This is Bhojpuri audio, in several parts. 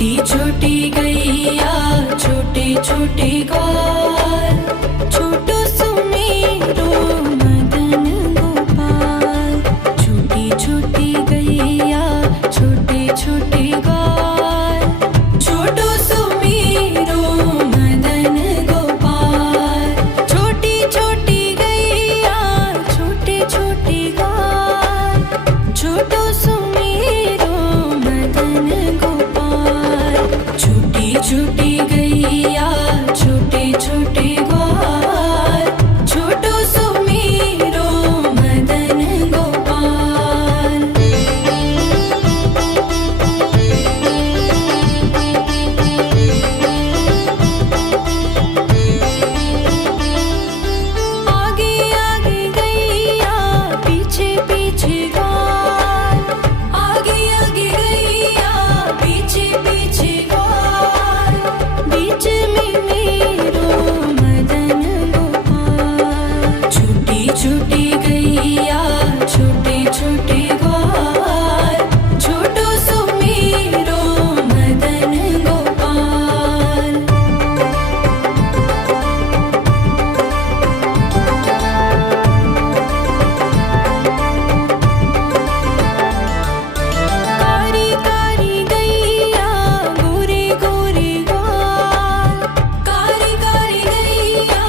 छोटी छोटी गैया छोटे छोटे ग्वाल, छोटो सुमेरो मदन गोपाल। छोटी छोटी गैया छोटे छोटे ग्वाल, छोटो सुमेरो मदन गोपाल। छोटी छोटी गैया छोटे छोटे ग्वाल, छोटो सुमेरो मदन गोपाल। छोटी छोटी गैया छोटे छोटे ग्वाल, छोटो सुमेरो मदन गोपाल। आगे आगे गैया पीछे पीछे ग्वाल, आगे आगे गैया पीछे पीछे ग्वाल। बीच में मेरो मदन गोपाल। छोटी छोटी गैया छोटे छोटे ग्वाल, छोटो सुमेरो मदन गोपाल। कारी कारी गैया गोरे गोरे ग्वाल, कारी कारी गैया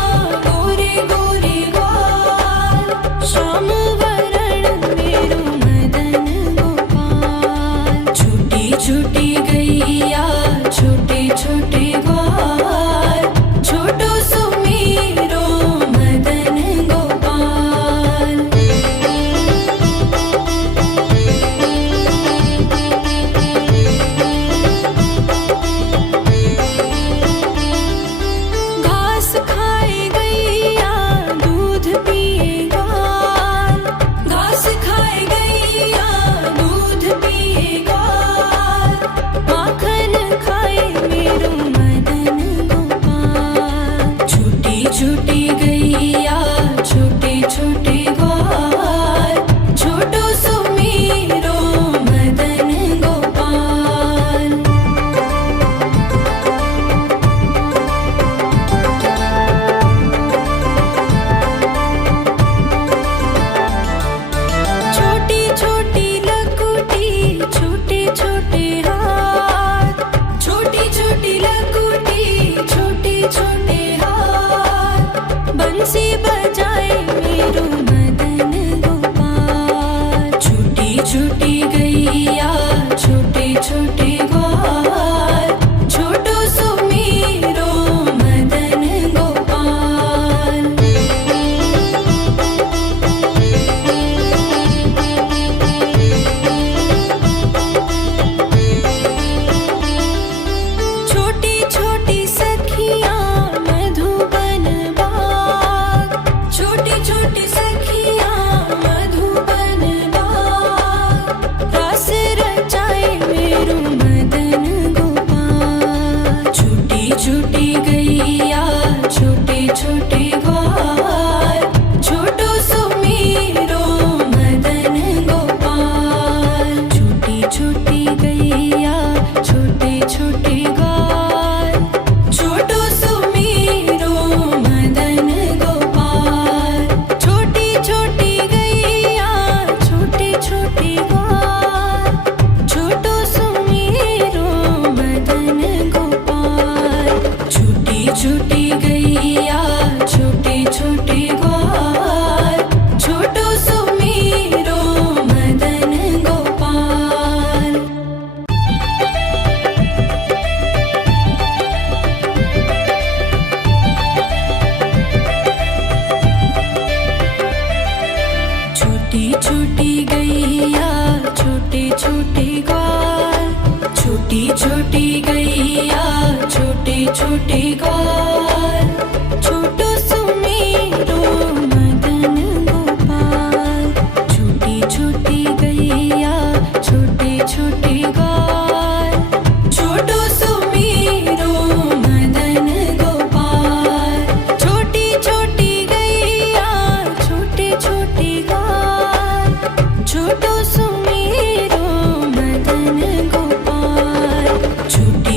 गोरे गोरे ग्वाल। श्याम वरण मेरो मदन गोपाल। छोटी छोटी गैया छोटे छोटे ग्वाल, छोटो सुमेरो मदन गोपाल। घास खाए गैया दूध पिए ग्वाल, घास खाए गैया दूध पिए ग्वाल। माखन खाए मेरो मदन गोपाल। छोटी छोटी गैया छोटे छोटे ग्वाल, छोटो सुमेरो मदन गोपाल। छोटी छोटी लकुटी छोटे छोटे हाथ, छोटी छोटी लकुटी छोटे छोटे हाथ। बंसी बजाए मेरो मदन गोपाल। छोटी छोटी गैया छोटे छोटे ग्वाल, छोटो सुमेरो मदन गोपाल। छोटी छोटी सखियाँ मधुबन बाग, छोटी छोटी सखियाँ मधुबन बाग। रास रचाए मेरो मदन गोपाल। छोटी छोटी गैया छोटे छोटे ग्वाल, छोटो सुमेरो मदन गोपाल। छोटी छोटी गैया छोटे छोटे ग्वाल, छोटो सुमेरो मदन गोपाल। छोटी छोटी गैया छोटे छोटे ग्वाल, छोटो सुमेरो मदन गोपाल। छोटी छोटी गैया छोटे छोटे ग्वाल, छोटो सुमेरो मदन गोपाल। छोटी छोटी गैया छोटे छोटे ग्वाल, छोटी छोटी गैया छोटे छोटे ग्वाल, छोटो सुमेरो मदन गोपाल। छोटी छोटी गैया छोटे छोटे ग्वाल, छोटो सुमेरो मदन गोपाल। छोटी छोटी गैया छोटे छोटे ग्वाल, छोटो सुमेरो मदन गोपाल। छोटी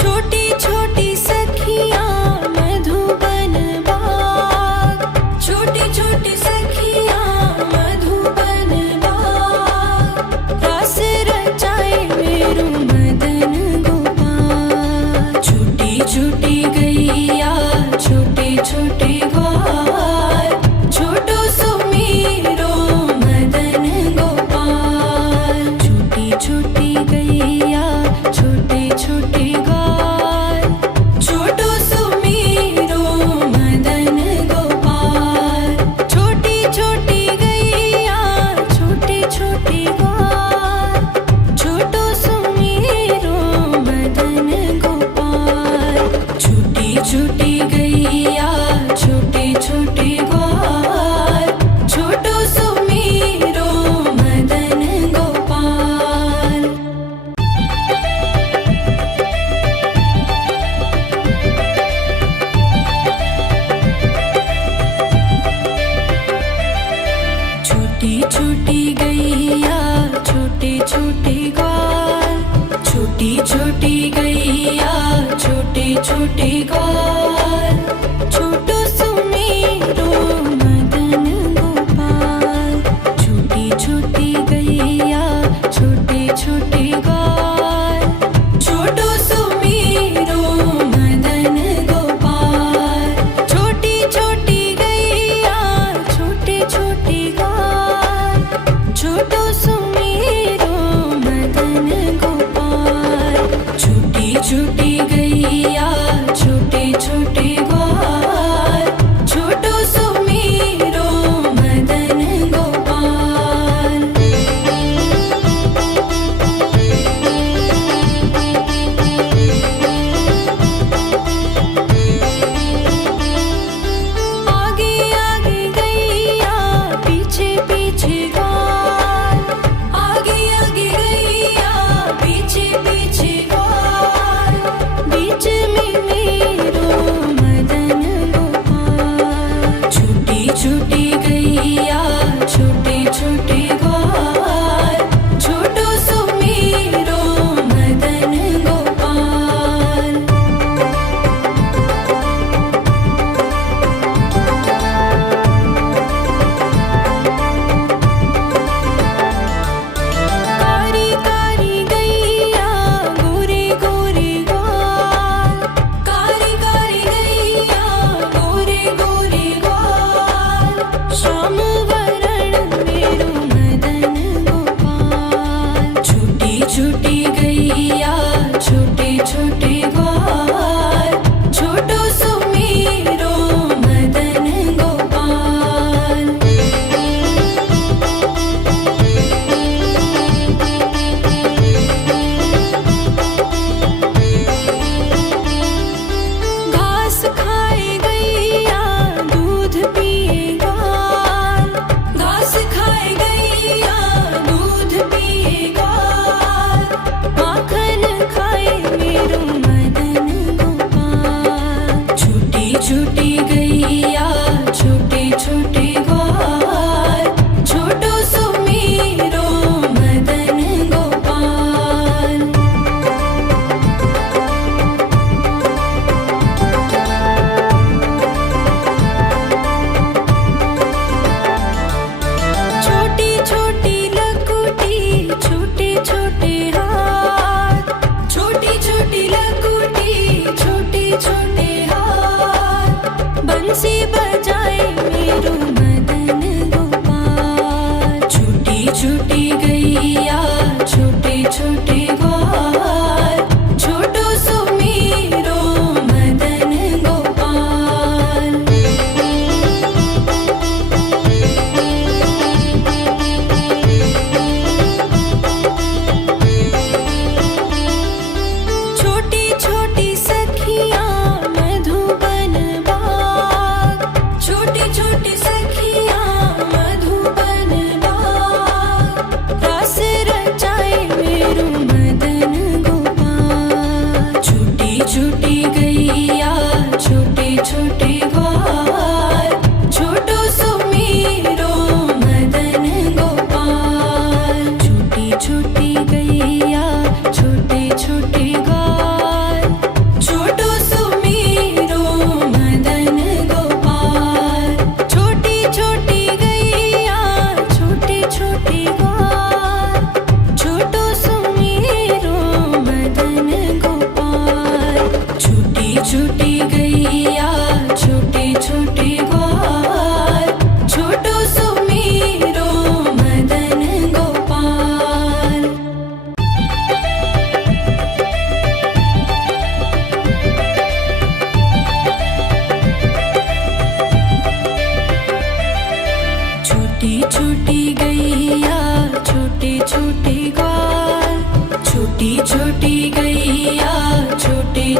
छोटी छोटी सखियाँ मधुबन बाग, छोटी छोटी सखियाँ मधुबन बाग, रास रचाए मेरू मदन गोपाल। छोटी छोटी गैया छोटे छोटे ग्वाल, छोटो सुमीरो मदन गोपाल। छोटी छोटी गैया छोटे छोटे ग्वाल, छोटो सुमीरो मदन गोपाल। छोटी छोटी गैया छोटे छोटे ग्वाल, छोटो सुमीरो मदन गोपाल। छोटी छोटी गैया छोटे छोटे ग्वाल, छोटो सुमीरो मदन गोपाल। छोटी छोटी गैया छोटे छोटे ग्वाल, छोटी छोटी गैया छोटे छोटे ग्वाल, छोटो सुमीरो मदन गोपाल। छोटी छोटी गैया छोटे छोटे ग्वाल, छोटो सुमीरो मदन गोपाल। छोटी छोटी गैया छोटे छोटे ग्वाल, छोटो सुमीरो मदन गोपाल। छोटी छोटी गैया छोटे छोटे ग्वाल, छोटो सुमीरो मदन गोपाल। आगे आगे गैया पीछे पीछे ग्वाल, आगे आगे गैया पीछे पीछे ग्वाल,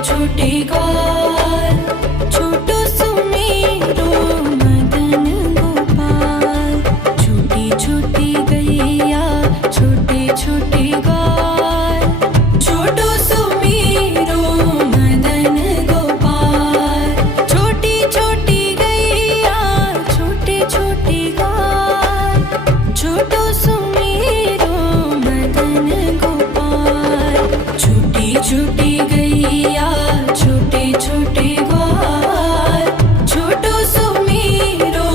छोटे ग्वाल, छोटो सुमेरो मदन गोपाल। छोटी छोटी गैया छोटे छोटे ग्वाल, छोटो सुमेरो मदन गोपाल। छोटी छोटी गैया छोटे छोटे ग्वाल, छोटो सुमेरो मदन गोपाल। छोटी छोटी गैया छोटे छोटे ग्वाल, छोटो सुमेरो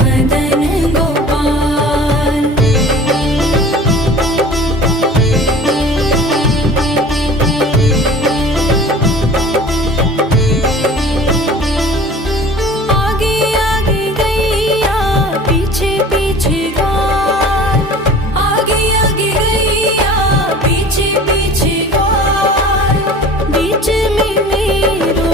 मदन गोपाल। आगे आगे गैया पीछे पीछे ग्वाल, आगे आगे गैया पीछे पीछे ग्वाल। बीच में मेरो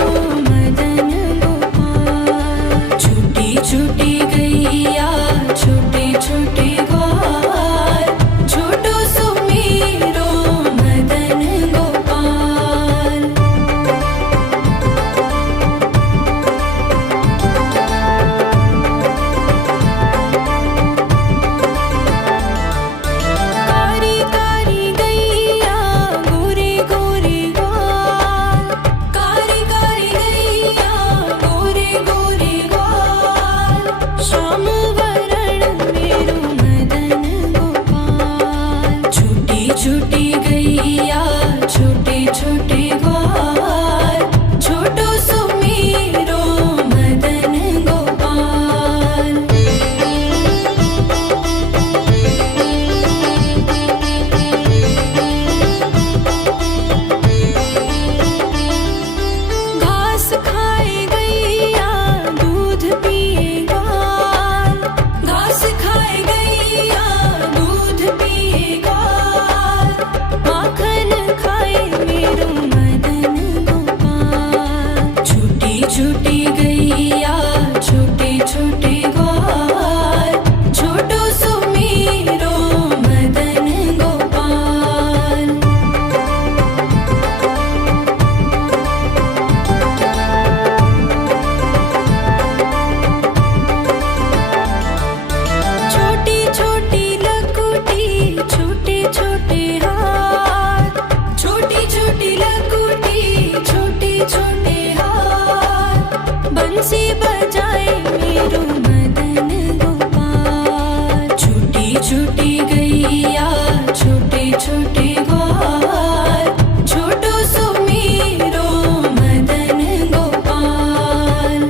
मदन गोपाल। छोटी छोटी गैया छोटे छोटे ग्वाल, छोटो सुमेरो मदन गोपाल। कारी कारी गैया गोरे गोरे ग्वाल, कारी कारी गैया गोरे गोरे ग्वाल। श्याम वरण मेरो मदन गोपाल। छोटी छोटी गैया छोटे छोटे ग्वाल, छोटो सुमेरो मदन गोपाल। घास खाए गैया दूध पिए ग्वाल, घास खाए गैया दूध पिए ग्वाल। माखन खाए मेरो मदन गोपाल। छोटी छोटी गैया छोटे छोटे ग्वाल, छोटो सुमेरो मदन गोपाल। छोटी छोटी लकुटी छोटे छोटे हाथ, छोटी छोटी लकुटी छोटे छोटे हाथ। बंसी बजाए मेरो मदन गोपाल। छोटी छोटी गैया छोटे छोटे ग्वाल, छोटो सुमेरो मदन गोपाल।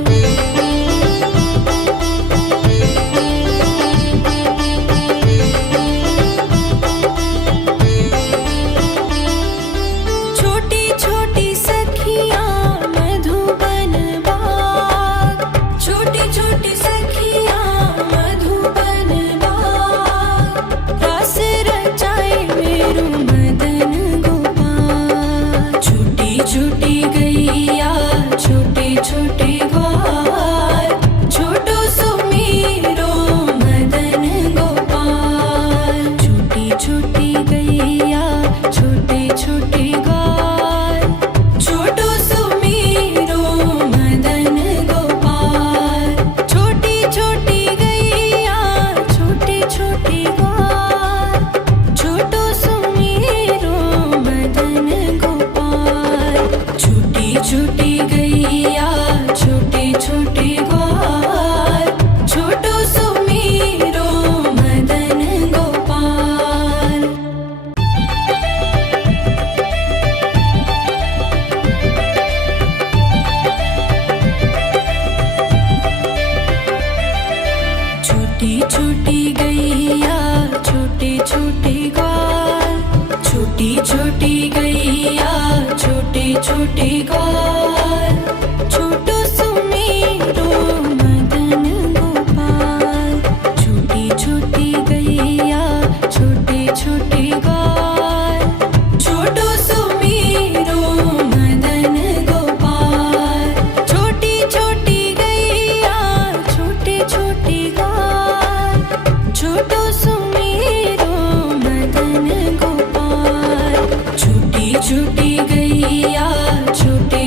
छोटी छोटी सखियाँ मधुबन बाग, छोटी छोटी सखियाँ मधुबन बाग। रास रचाए मेरो मदन गोपाल। छोटी छोटी गैया छोटे छोटे ग्वाल, छोटो सुमेरो मदन गोपाल। छोटी छोटी गैया छोटे छोटे ग्वाल, छोटो सुमेरो मदन गोपाल। छोटी छोटी गैया छोटे छोटे ग्वाल, छोटो सुमेरो मदन गोपाल। छोटी छोटी गैया छोटे छोटे ग्वाल, छोटो सुमेरो मदन गोपाल। छोटी छोटी गैया छोटे छोटे ग्वाल, छोटी छोटी गैया छोटे छोटे ग्वाल। छोटो सुमेरो मदन गोपाल। छोटी छोटी गैया छोटे छोटे ग्वाल, छोटो सुमेरो मदन गोपाल। छोटी छोटी गैया छोटे छोटे ग्वाल, छोटो सुमेरो मदन गोपाल। छोटी छोटी गैया छोटे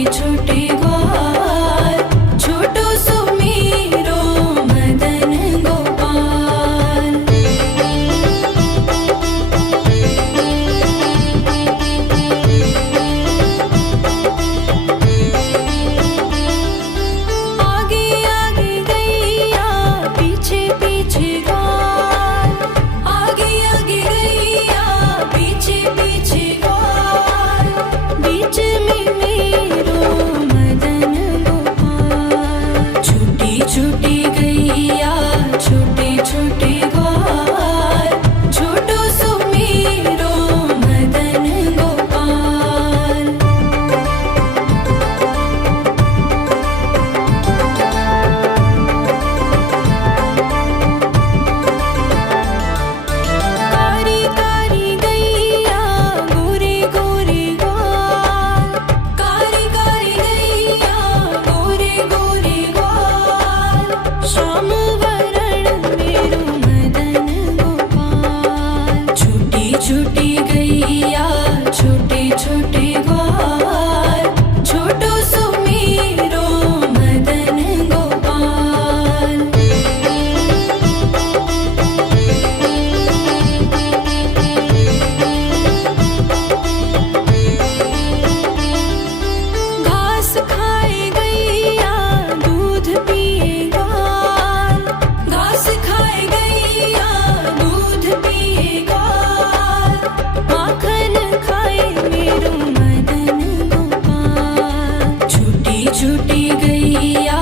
छोटी गैया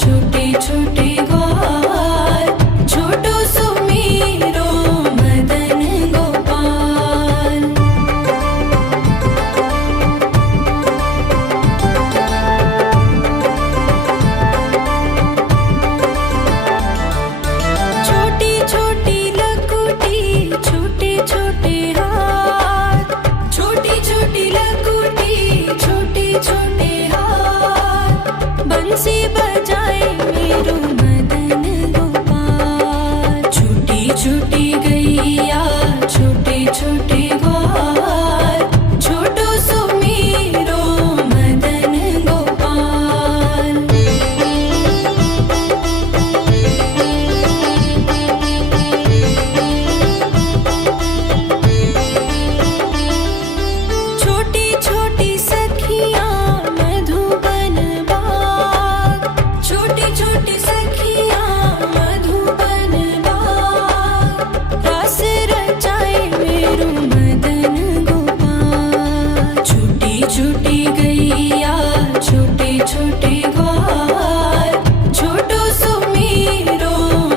छोटे छोटे ग्वाल, छोटो सुमेरो मदन गोपाल। छोटी छोटी लकुटी छोटे छोटे हाथ, छोटी छोटी लकुटी छोटे छोटे हाथ, बंसी बजाए मेरो मदन गोपाल। छोटी छोटी गैया छोटे छोटे ग्वाल, छोटो सुमेरो मदन गोपाल। छोटी छोटी सखियाँ मधुबन बाग, छोटी छोटी सखियाँ मधुबन बाग, रास रचाए मेरो मदन गोपाल। छोटी छोटी गैया छोटे छोटे ग्वाल, छोटो सुमेरो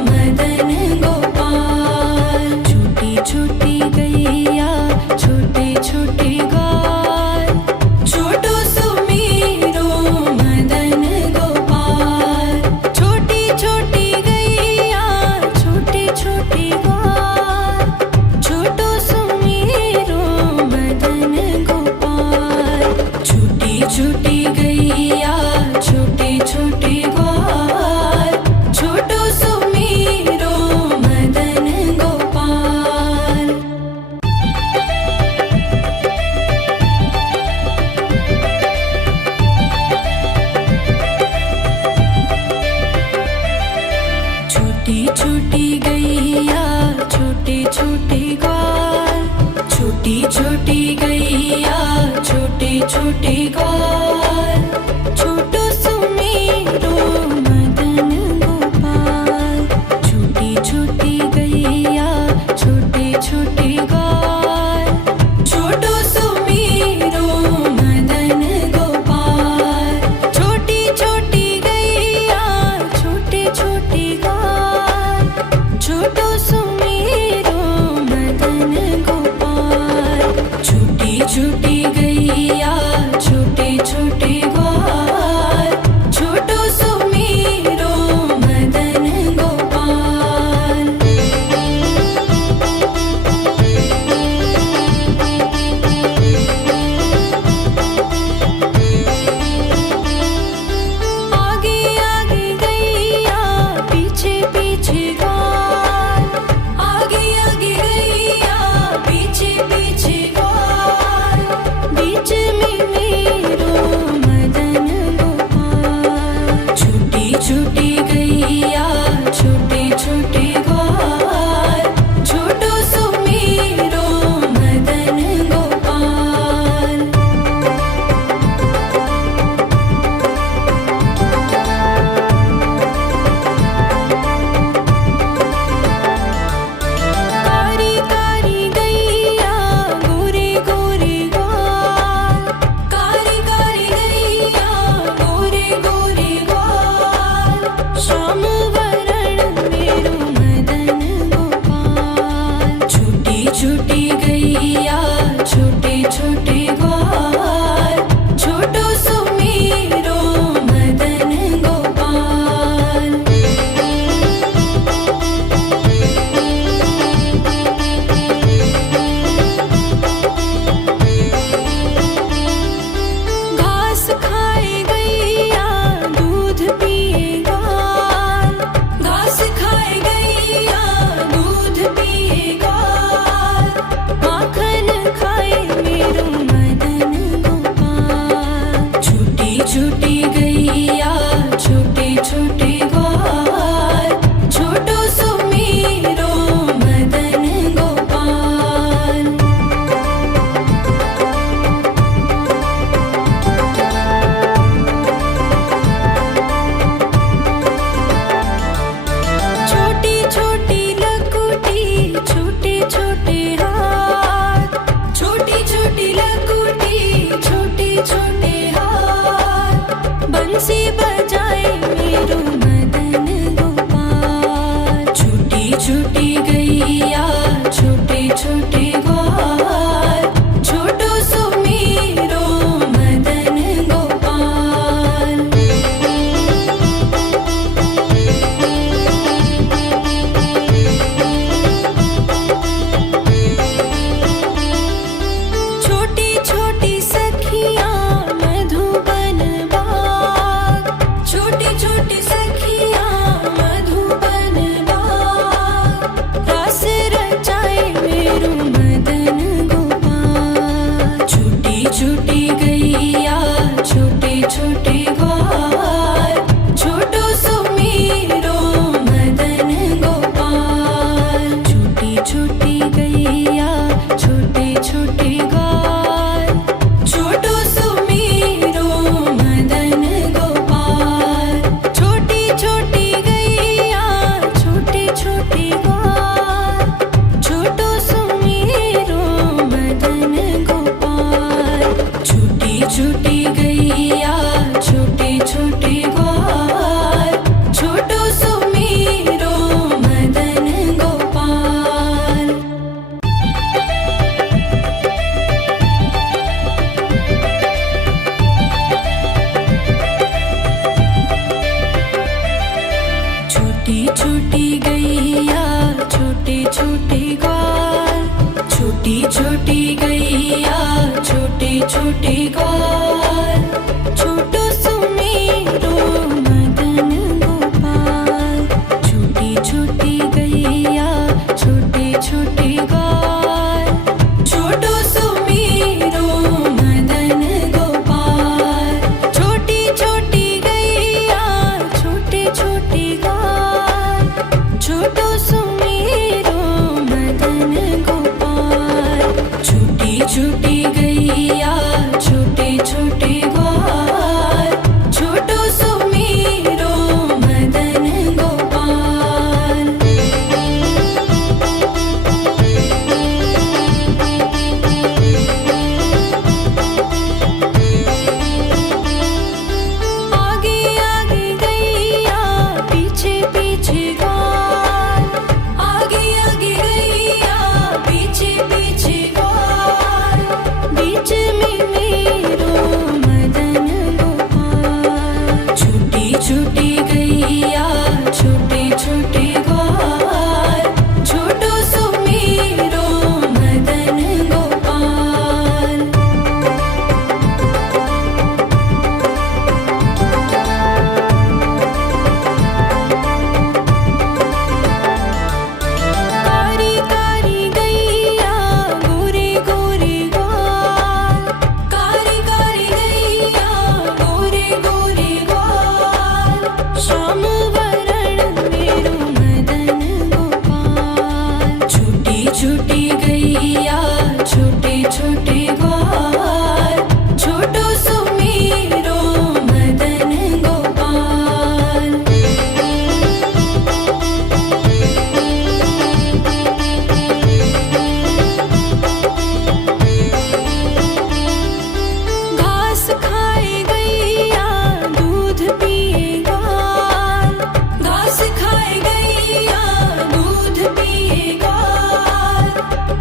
मदन गोपाल। छोटी छोटी गैया छोटे छोटे ग्वाल, छोटो सुमेरो मदन गोपाल। छोटी छोटी गैया छोटे छोटे ग्वाल, छोटो सुमेरो मदन गोपाल। छोटी छोटी गैया छोटे छोटे ग्वाल, छोटो सुमेरो मदन गोपाल। छोटी छोटी गैया छोटे छोटे ग्वाल, छोटी छोटी गैया छोटे छोटे ग्वाल, छोटो सुमेरो मदन गोपाल। छोटी छोटी गैया छोटे छोटे ग्वाल, छोटो सुमेरो मदन गोपाल। छोटी छोटी गैया छोटे छोटे ग्वाल, छोटो सुमेरो मदन गोपाल। छोटी छोटी गैया छोटे छोटे ग्वाल, छोटो सुमेरो मदन गोपाल। आगे आगे गैया पीछे पीछे ग्वाल, आगे आगे गैया पीछे पीछे ग्वाल, बीच में मेरो मदन गोपाल। छोटी छोटी गैया छोटे छोटे ग्वाल, छोटो सुमेरो मदन गोपाल। कारी कारी गैया गोरे गोरे ग्वाल, कारी कारी गैया गोरे गोरे ग्वाल, श्याम वरण मेरो मदन गोपाल। छोटी छोटी गैया छोटे छोटे ग्वाल, छोटो सुमेरो मदन गोपाल। घास खाए गैया दूध पिए ग्वाल, घास खाए गैया दूध पिए ग्वाल, माखन खाए मेरो मदन गोपाल। छोटी छोटी गैया छोटे छोटे ग्वाल, छोटो सुमेरो मदन गोपाल। छोटी छोटी लकुटी छोटे छोटे हाथ, छोटी छोटी लकुटी छोटे छोटे हाथ, छोटे ग्वाल, छोटो सुमेरो मदन गोपाल। छोटी छोटी गैया छोटे छोटे ग्वाल, छोटो सुमेरो मदन गोपाल। छोटी छोटी गैया छोटे छोटे ग्वाल, छोटो सुमेरो मदन गोपाल। छोटी छोटी गैया छोटे छोटे ग्वाल, छोटो सुमेरो मदन गोपाल। आगे आगे गैया पीछे पीछे ग्वाल, आगे आगे गैया पीछे पीछे ग्वाल। बीच में मेरो मदन गोपाल। छोटी छोटी गैया छोटे छोटे ग्वाल, छोटो सुमेरो मदन गोपाल। कारी कारी गैया गोरे गोरे ग्वाल, कारी कारी गैया गोरे गोरे ग्वाल। श्याम वरण मेरो मदन गोपाल। छोटी छोटी गैया छोटे छोटे ग्वाल, छोटो सुमेरो मदन गोपाल। घास खाए गैया दूध पिए ग्वाल, घास खाए गैया दूध पिए ग्वाल।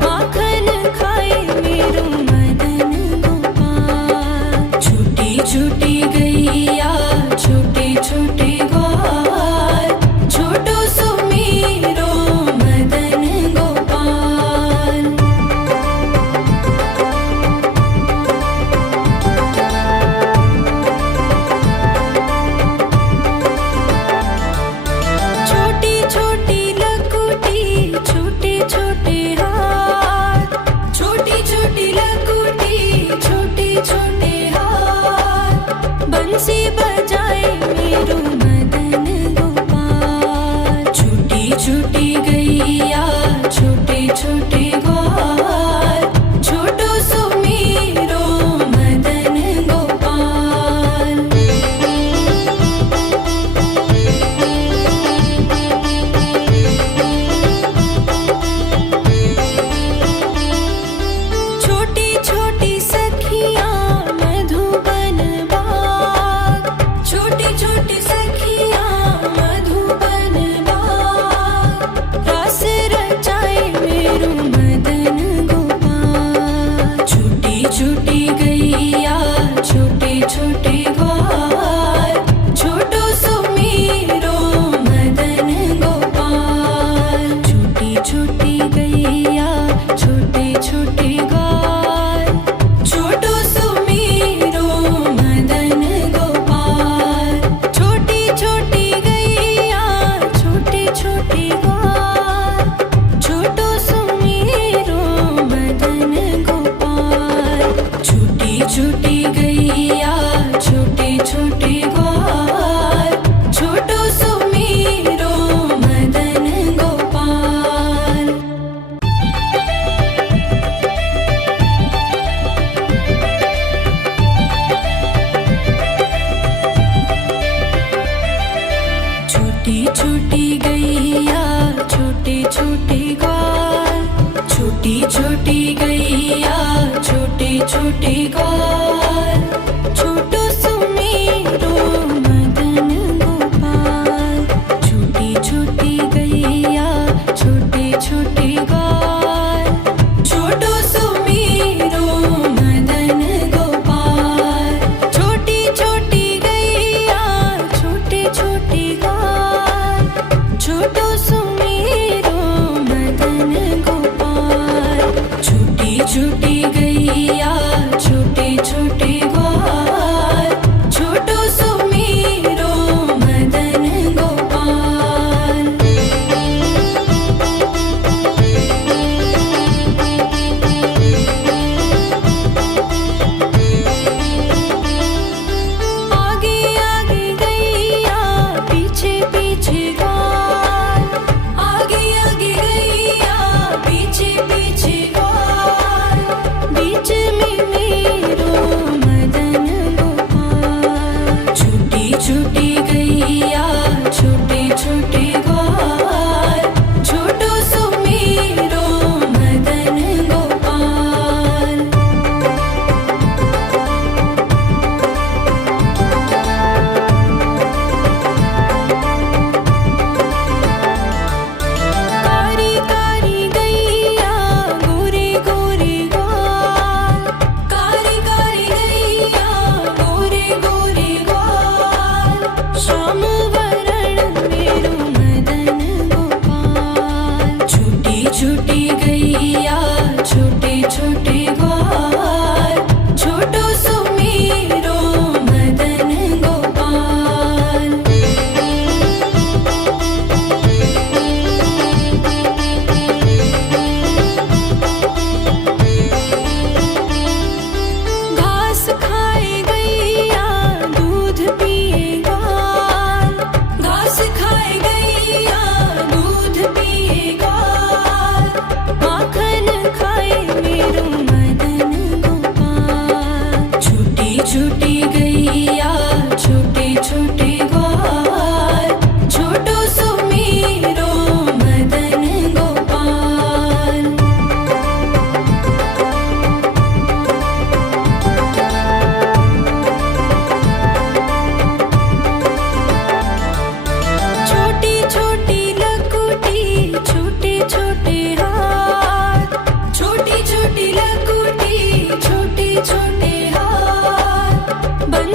माखन खाए मेरो मदन गोपाल। छोटी छोटी गैया छोटे छोटे ग्वाल, छोटो सुमेरो मदन गोपाल। छोटी छोटी लकुटी छोटे छोटे हाथ, छोटी छोटी लकुटी छोटे छोटे हाथ। बंसी बजाए मेरो मदन गोपाल। छोटी छोटी गैया छोटे छोटे ग्वाल, छोटो सुमेरो मदन गोपाल। छोटी छोटी सखियाँ मधुबन बाग, छोटी छोटी सखियाँ मधुबन बाग। रास रचाए मेरो मदन गोपाल। छोटी छोटी गैया छोटे छोटे ग्वाल, छोटो सुमेरो मदन गोपाल। छोटी छोटी गैया छोटे छोटे ग्वाल, छोटो सुमेरो मदन गोपाल। छोटी छोटी गैया छोटे छोटे ग्वाल, छोटो सुमेरो मदन गोपाल। छोटी छोटी गैया छोटे छोटे ग्वाल, छोटो सुमेरो मदन गोपाल। छोटी छोटी गैया छोटे छोटे ग्वाल, छोटी छोटी गैया छोटे छोटे ग्वाल, छोटो सुमेरो मदन गोपाल। छोटी छोटी गैया छोटे छोटे ग्वाल, छोटो सुमेरो मदन गोपाल। छोटी छोटी गैया छोटे छोटे ग्वाल, छोटो सुमेरो मदन गोपाल। छोटी छोटी गैया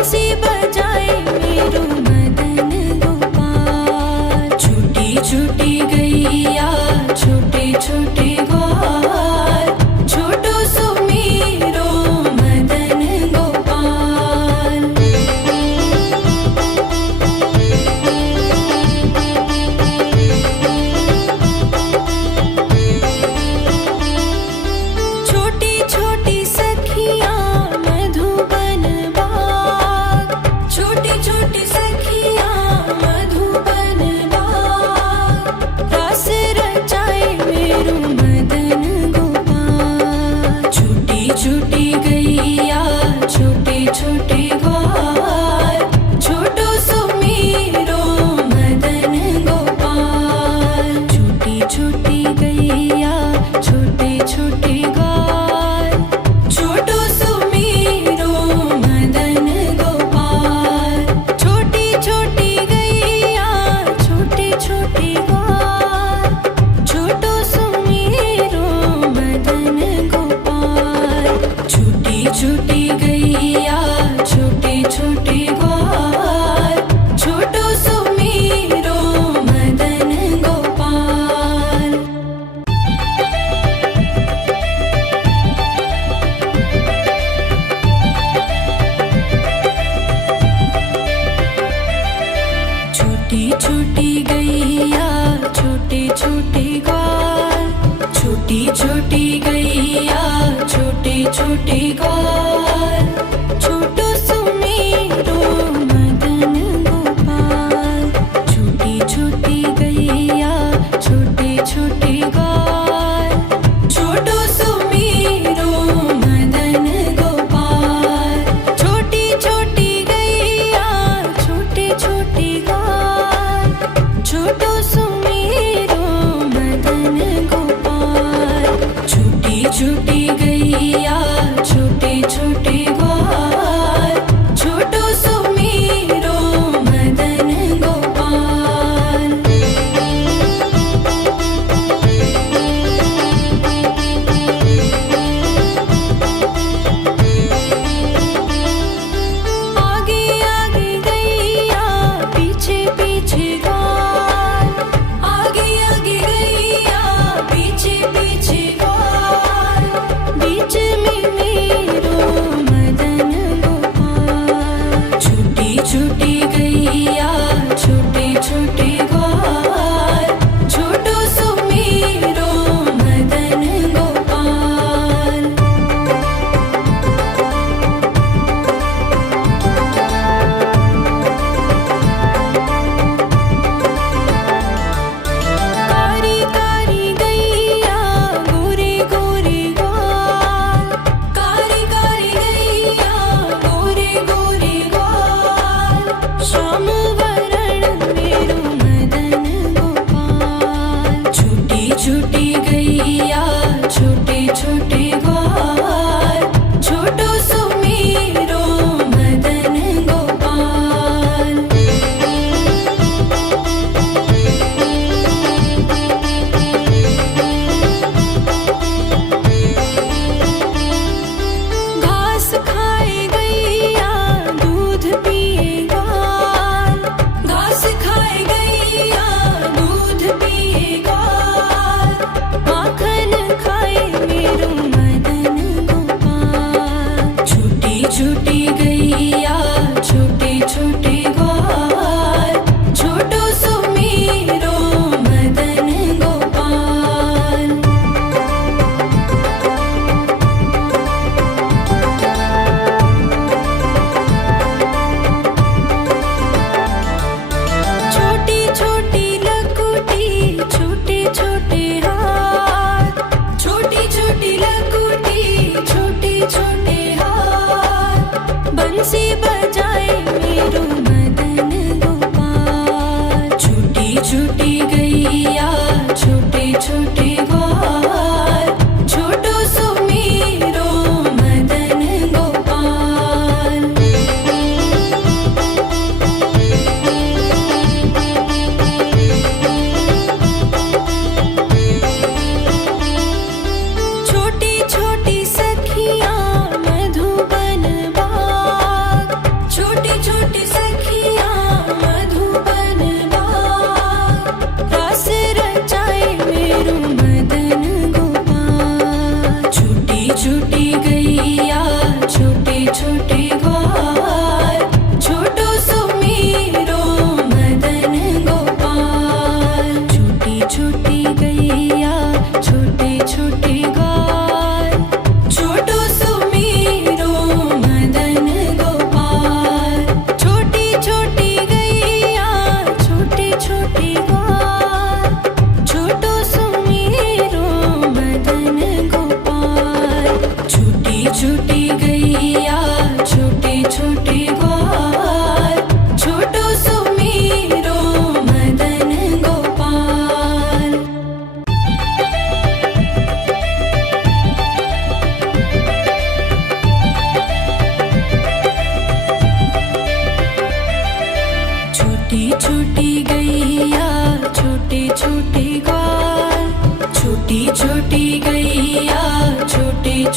बंसी बजाए मेरो मदन गोपाल। छोटी छोटी गैया छोटे छोटे ग्वाल, छोटो सो मेरो मदन गोपाल। छोटी छोटी सखियाँ मधुबन बाग, छोटी छोटी सखियाँ मधुबन बाग, रास रचाए मेरो मदन गोपाल। छोटी छोटी गैया छोटे छोटे ग्वाल, छोटो सो मेरो मदन गोपाल। छोटी छोटी गैया छोटे छोटे ग्वाल, छोटो सो मेरो मदन गोपाल। छोटी छोटी गैया छोटे छोटे ग्वाल, छोटो सो मेरो मदन गोपाल। छोटी छोटी गैया छोटे छोटे ग्वाल, छोटो सो मेरो मदन गोपाल। छोटी छोटी गैया छोटे छोटे ग्वाल, छोटी छोटी गैया छोटे छोटे ग्वाल, छोटो सो मेरो मदन गोपाल। छोटी छोटी गैया छोटे छोटे ग्वाल, छोटो सो मेरो मदन गोपाल। छोटी छोटी गैया छोटे छोटे ग्वाल, छोटो सो मेरो मदन गोपाल। छोटी छोटी गैया छोटे छोटे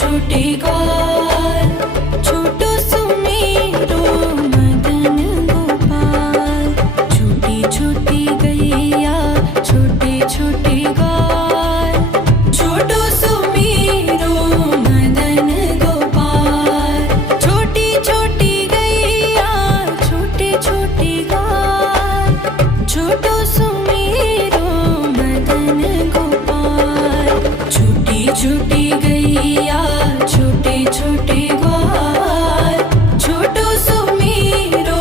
छोटे ग्वाल छोटो सुमेरो मदन गोपाल छोटी छोटी गैया छोटे छोटे ग्वाल छोटो सुमेरो मदन गोपाल छोटी छोटी गैया छोटे छोटे ग्वाल छोटो सुमेरो मदन गोपाल छोटी छोटी गैया छोटे छोटे ग्वाल छोटो सुमेरो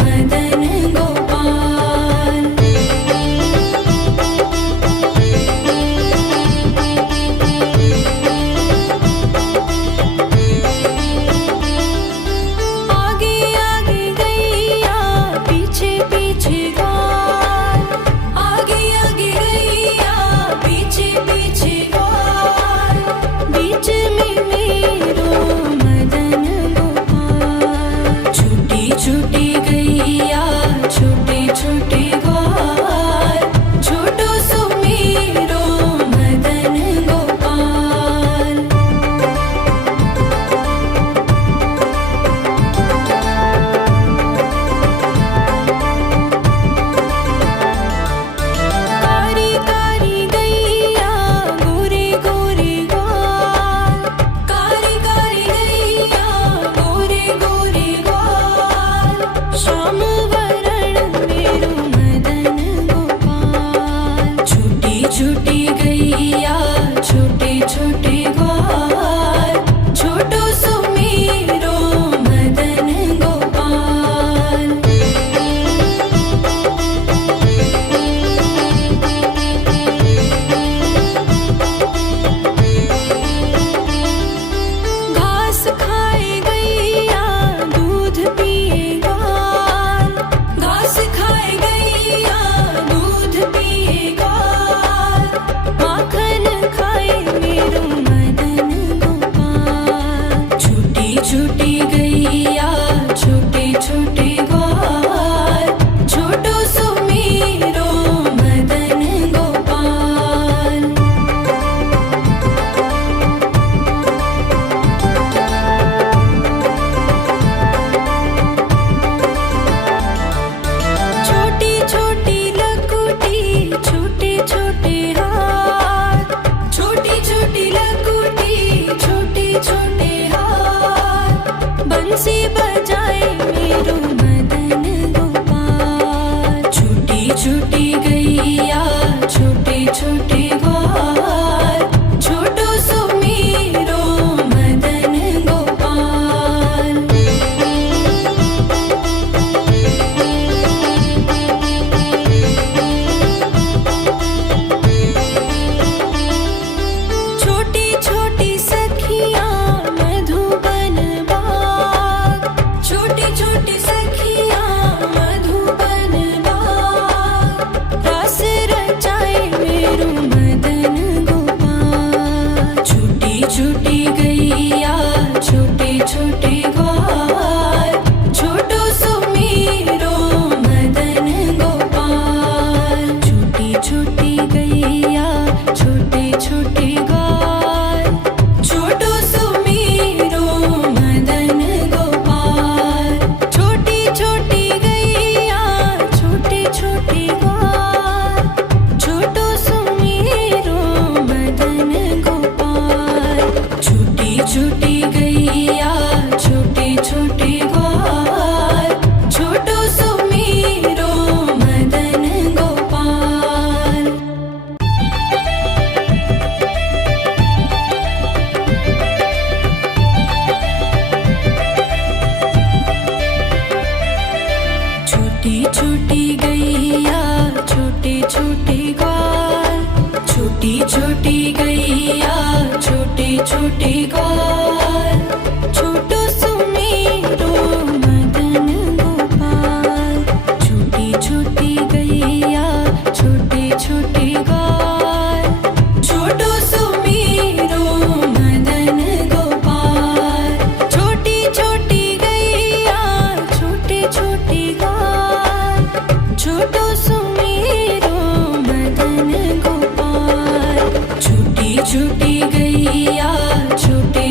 मदन गोपाल आगे आगे गैया पीछे पीछे ग्वाल आगे आगे गैया पीछे पीछे ग्वाल बीच में मेरो मदन गोपाल छोटी छोटी गैया छोटे छोटे ग्वाल छोटो सुमेरो मदन गोपाल कारी कारी गैया गोरे गोरे ग्वाल कारी कारी गैया गोरे गोरे ग्वाल श्याम वरण मेरो मदन गोपाल छोटी छोटी गैया छोटे छोटे ग्वाल छोटो सुमेरो मदन गोपाल घास खाए गैया दूध पिए ग्वाल घास खाए गैया दूध पिए ग्वाल माखन खाए मेरो मदन गोपाल छोटी छोटी गैया छोटे छोटे ग्वाल छोटो सुमेरो मदन गोपाल छोटी छोटी लकुटी छोटे छोटे हाथ छोटी छोटी लकुटी छोटे छोटे हाथ बंसी बजाए मेरो मदन गोपाल छोटी छोटी गैया छोटे छोटे ग्वाल छोटो सुमेरो मदन गोपाल छोटी छोटी सखियां मधुबन बाग छोटी छोटी सखियां मधुबन बाग रास रचाए मेरो मदन गोपाल छोटी छोटी गैया छोटे छोटे ग्वाल छोटो सुमेरो मदन गोपाल छोटी छोटी गैया छोटे छोटे ग्वाल छोटो सुमेरो मदन गोपाल छोटी छोटी गैया छोटे छोटे ग्वाल छोटो सुमेरो मदन गोपाल छोटी छोटी गैया छोटे छोटे ग्वाल छोटो सुमेरो मदन गोपाल छोटी छोटी गैया छोटे छोटे ग्वाल छोटी छोटी गैया छोटे छोटे ग्वाल छोटो सुमेरो मदन गोपाल छोटी छोटी गैया छोटे छोटे ग्वाल छोटो सुमेरो मदन गोपाल छोटी छोटी गैया छोटे छोटे ग्वाल छोटो सुमेरो मदन गोपाल छोटी छोटी गैया छोटे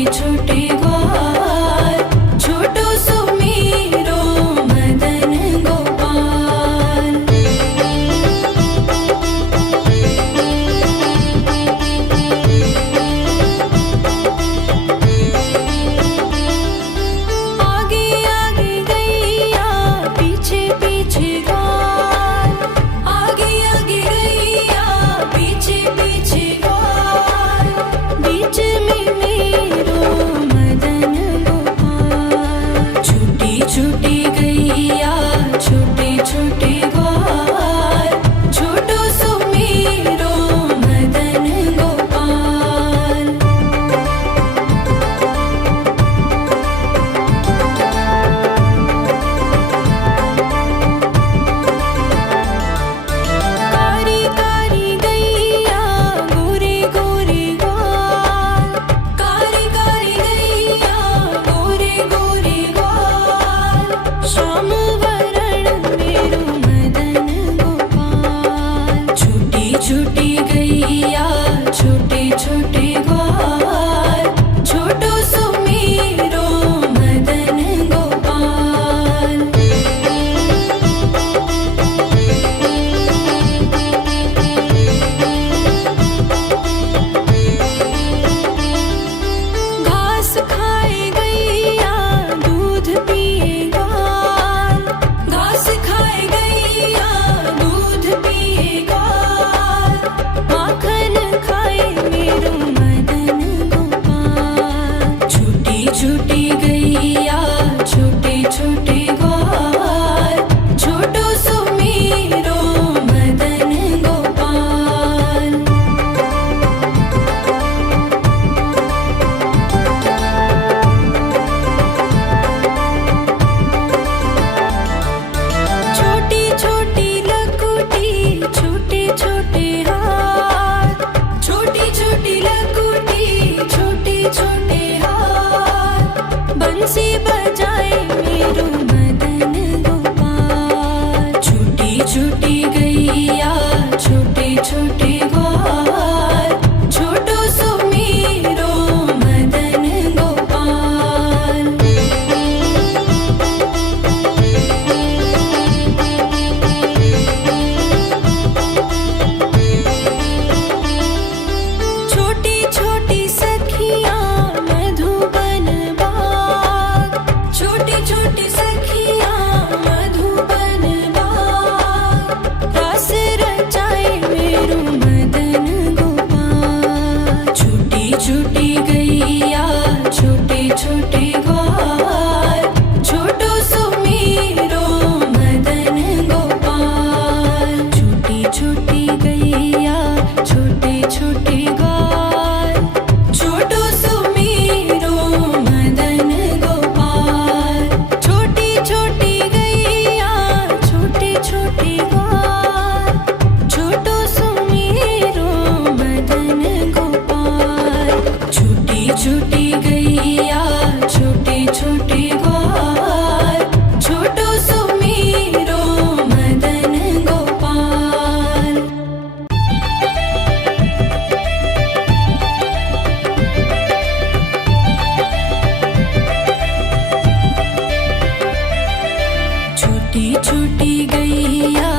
छोटी छोटी गैया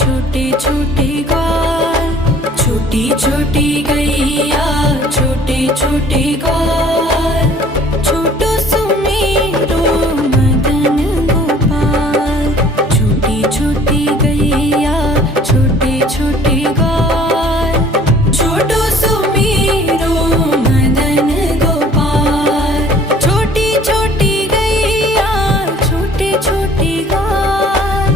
छोटे छोटे ग्वाल, छोटी छोटी गैया छोटे छोटे ग्वाल, छोटो सुमेरो मदन गोपाल। छोटी छोटी गैया छोटे छोटे ग्वाल, छोटो सुमेरो मदन गोपाल। छोटी छोटी गैया छोटे छोटे ग्वाल,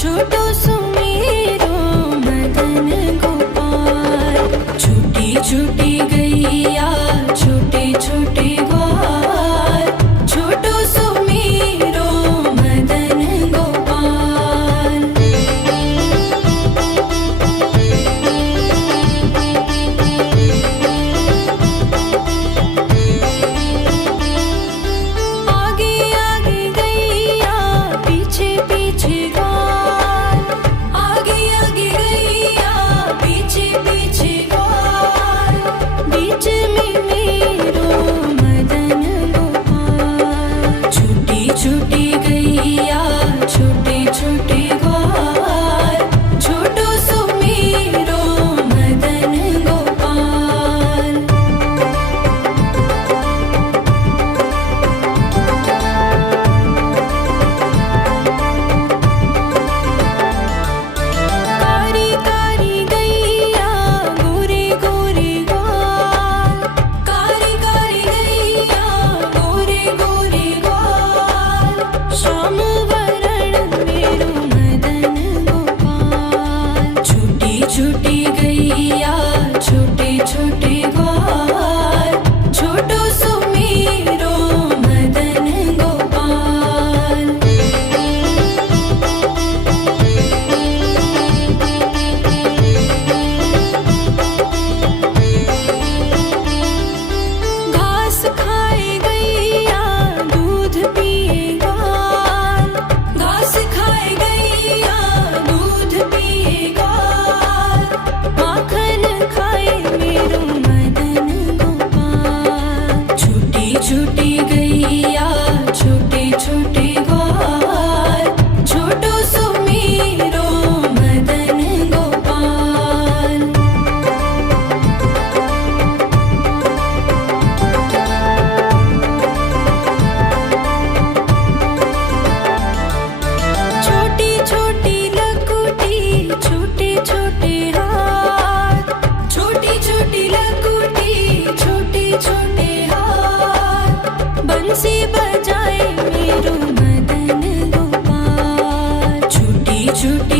छोटो सुमेरो मदन गोपाल। छोटी छोटी गैया छोटे छोटे ग्वाल, छोटो सुमेरो मदन गोपाल। आगे आगे गैया पीछे पीछे ग्वाल, आगे आगे गैया पीछे पीछे ग्वाल, बीच में मेरो मदन गोपाल। छोटी छोटी गैया छोटे छोटे ग्वाल, छोटो सुमेरो मदन गोपाल। कारी कारी गैया गोरे गोरे ग्वाल, कारी कारी गैया गोरे गोरे ग्वाल, श्याम वरण मेरो मदन गोपाल। छोटी छोटी गैया छोटे छोटे ग्वाल, छोटो सुमेरो मदन गोपाल। घास खाए गैया दूध पिए ग्वाल, घास खाए गैया दूध पिए ग्वाल, माखन खाए मेरो मदन गोपाल। छोटी छोटी गैया छोटे छोटे ग्वाल, छोटो सुमेरो मदन गोपाल। छोटी छोटी लकुटी छोटे छोटे हाथ, छोटी छोटी लकुटी छोटे छोटे हाथ, बंसी बजाए मेरो मदन गोपाल। छोटी छोटी